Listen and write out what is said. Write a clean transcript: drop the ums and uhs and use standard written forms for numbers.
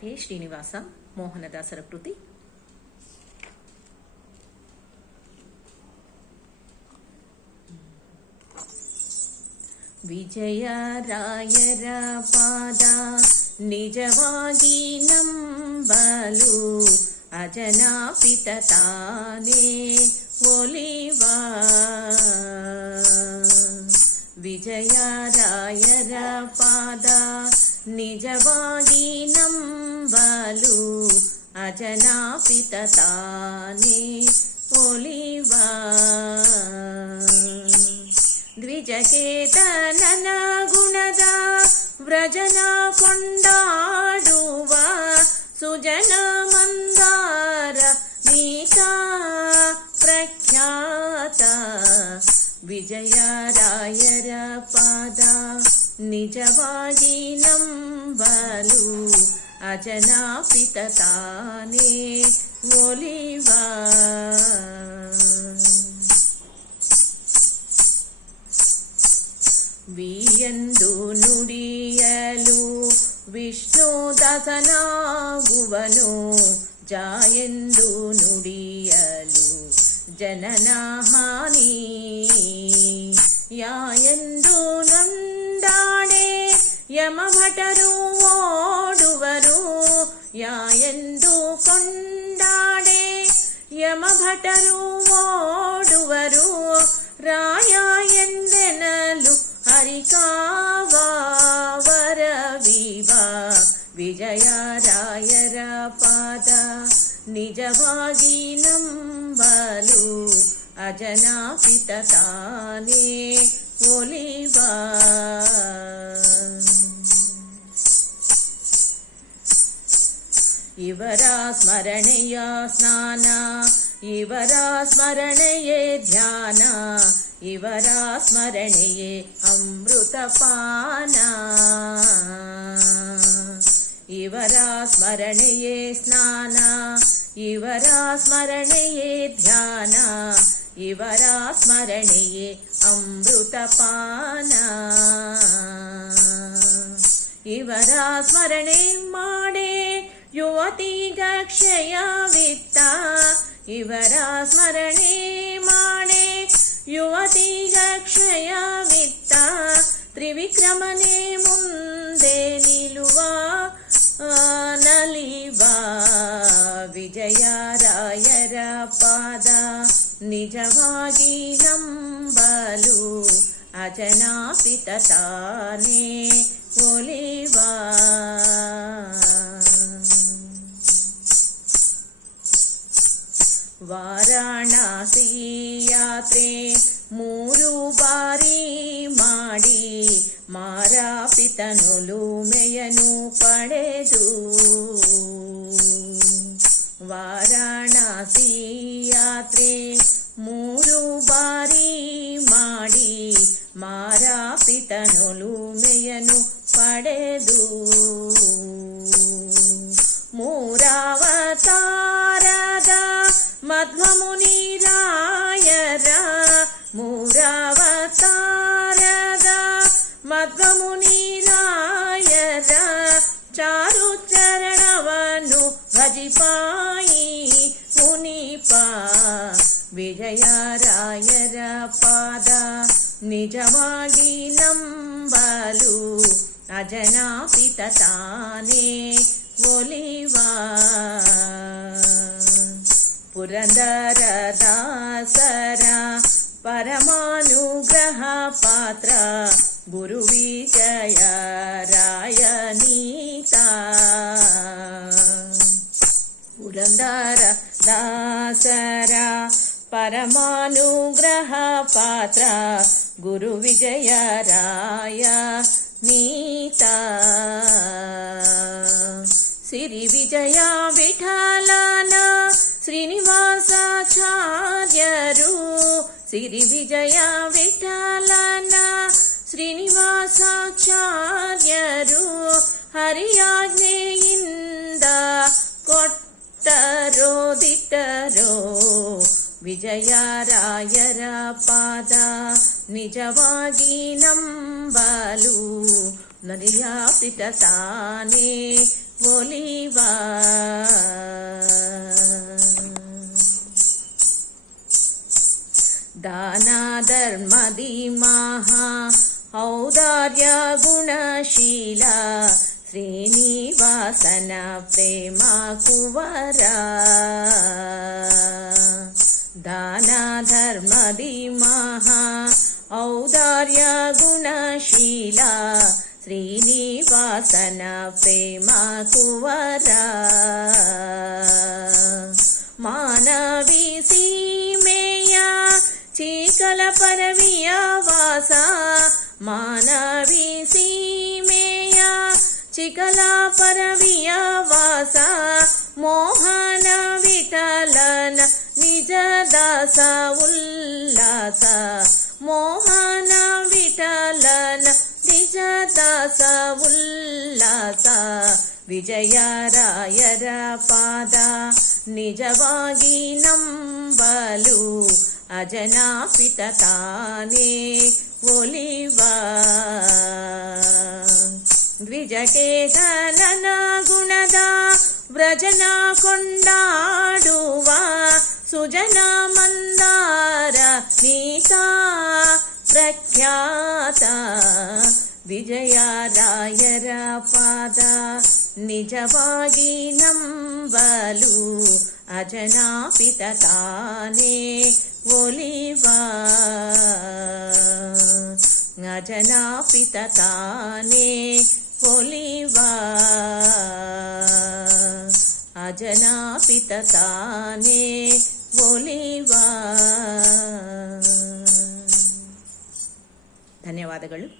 ಹರೇ ಶ್ರೀನಿವಾಸ. ಮೋಹನದಾಸರ ಕೃತಿ. ವಿಜಯರಾಯರ ಪಾದ ನಿಜವಾಗಿ ನಂಬಲು ಅಜನಾಪಿತ ತಾನೇ ಒಲಿವ. ವಿಜಯರಾಯರ ಪಾದ ನಿಜವಾಗಿ ನಂಬಲು ಅಜನಾಪಿತ ತಾನೇ ಒಲಿವ. ದ್ವಿಜಕೇತನನ ಗುಣದ ವ್ರಜನ ಕೊಂಡಾಡುವ ಸುಜನ ಮಂದಾರ ನೀತ ಪ್ರಖ್ಯಾತ. ವಿಜಯರಾಯರ ಪಾದ ನಿಜವಾಗಿ ನಂಬಲು ಅಜನಾಪಿತ ತಾನೇ ಒಲಿವ. ವಿಯೆಂದು ನುಡಿಯಲು ವಿಷ್ಣುದಾಸನಾಗುವನು, ಜಾಯೆಂದು ನುಡಿಯಲು ಜನನ ಹಾನಿ. ಯಾಯೆಂದು ನೊಂದಾಡೆ ಯಮಭಟರು ಓಡುವರು, ಯಾಯೆಂದು ಕೊಂಡಾಡೆ ಯಮಭಟರು ಓಡುವರು. ರಾಯ ಎಂದೆನಲು ಹರಿಕಾವ ವರವಿವ. ವಿಜಯರಾಯರ ಪಾದ ನಿಜವಾಗಿ ನಂಬಲು ಅಜನಾಪಿತ ತಾನೇ ಒಲಿವ. ಇವರ ಸ್ಮರಣೆಯ ಸ್ನಾನ, ಇವರ ಸ್ಮರಣೆಯೇ ಧ್ಯಾನ, ಇವರ ಸ್ಮರಣೆಯೇ ಅಮೃತಪಾನ. ಇವರ ಸ್ಮರಣೆಯೇ ಸ್ನಾನ, ಇವರ ಸ್ಮರಣೆಯೇ ಧ್ಯಾನ, ಇವರ ಸ್ಮರಣೆಯೇ ಅಮೃತಪಾನ. ಇವರ ಸ್ಮರಣೆ ಮಾಡೇ ಯುವತಿಗ ಕ್ಷಯವಿತ್ತ, ಇವರ ಸ್ಮರಣೆ ಮಾಡೇ ಯುವತಿಗ ಕ್ಷಯವಿತ್ತ. ತ್ರಿವಿಕ್ರಮನೇ ಮುಂದೆ ನಿಲ್ಲುವ ನಲಿವ. ವಿಜಯರಾಯರ ಪಾದ ನಿಜವಾಗಿ ನಂಬಲು ಅಜನಾಪಿತ ತಾನೇ ಒಲಿವ. ವಾರಾಣಸಿ ಯಾತ್ರೆ 3 ಬಾರಿ ಮಾಡಿ ಮಾರಾಪಿತನೊಲುಮೆಯನು ಪಡೆದು. ವಾರಾಣಸಿ ಯಾತ್ರೆ 3 ಬಾರಿ ಮಾಡಿ ಮಾರಾಪಿತನೊಲುಮೆಯನು ಪಡೆದು. ಮೂರಾವತಾರದ ಮಧ್ವಮುನಿರಾಯರ, ಮೂರಾವತಾರದ ಮಧ್ವಮುನಿರಾಯರ ಚಾರು ಚರಣವನ್ನು ಭಜಿಪಾಯಿ ಮುನಿಪ. ವಿಜಯರಾಯರ ಪಾದ ನಿಜವಾಗಿ ನಂಬಲು ಅಜನಾಪಿತ ತಾನೇ ಒಲಿವ. ಪುರಂದರ ದಾಸರ ಪರಮಾನುಗ್ರಹ ಪಾತ್ರ ಗುರು ವಿಜಯರಾಯ ನೀತ. ಪುರಂದರ ದಾಸರ ಪರಮಾನುಗ್ರಹ ಪಾತ್ರ ಗುರು ವಿಜಯರಾಯ ನೀತ. ಸಿರಿ ವಿಜಯ ವಿಠಲನ ಶ್ರೀನಿವಾಸಾಚಾರ್ಯರು, ಸಿರಿ ವಿಜಯ ವಿಠಲನ ಶ್ರೀನಿವಾಸಾಚಾರ್ಯರು ಹರಿಯಾಜ್ಞೆಯಿಂದ ಕೊಟ್ಟರೋ ದಿಟ್ಟರೋ. ವಿಜಯರಾಯರ ಪಾದ ನಿಜವಾಗಿ ನಂಬಲು ನರಿಯಾಪಿತ ತಾನೇ ಒಲಿವ. ದಾನ ಧರ್ಮದಿ ಮಹಾ ಔದಾರ್ಯ ಗುಣಶೀಲ ಶ್ರೀನಿವಾಸನ ಪ್ರೇಮ ಕುವರ. ದಾನ ಧರ್ಮದಿ ಮಹಾ ಔದಾರ್ಯ ಗುಣಶೀಲ ಶ್ರೀನಿವಾಸನ ಪ್ರೇಮ ಕುವರ. ಮಾನವಿ ಸೀಮೆಯ ಚೀಕಲ ಪರವಿಯ ವಾಸ. ಮಾನವಿ ಸೀಮೆಯ ಚಿಕಲ ಪರವಿಯ ವಾಸ. ಮೋಹನ ವಿಠಲನ ನಿಜ ದಾಸ ಉಲ್ಲಾಸ. ಮೋಹನ ವಿಠಲನ ನಿಜ ದಾಸ ಉಲ್ಲಾಸ. ವಿಜಯರಾಯರ ಪಾದ ನಿಜವಾಗಿ ನಂಬಲು ಅಜನಾಪಿತ ತಾನೇ ಒಲಿವ. ದ್ವಿಜಕೇತನನ ಗುಣದ ವ್ರಜನ ಕೊಂಡಾಡುವ ಸುಜನ ಮಂದಾರ ನೀತ ಪ್ರಖ್ಯಾತ. ವಿಜಯರಾಯರ ಪಾದ ನಿಜವಾಗಿ ನಂಬಲು ಅಜನಾಪಿತ ತಾನೇ ಒಲಿವ. ಅಜನಾಪಿತ ತಾನೇ ಒಲಿವ. ಅಜನಾಪಿತ ತಾನೇ ಒಲಿವ. ಧನ್ಯವಾದಗಳು.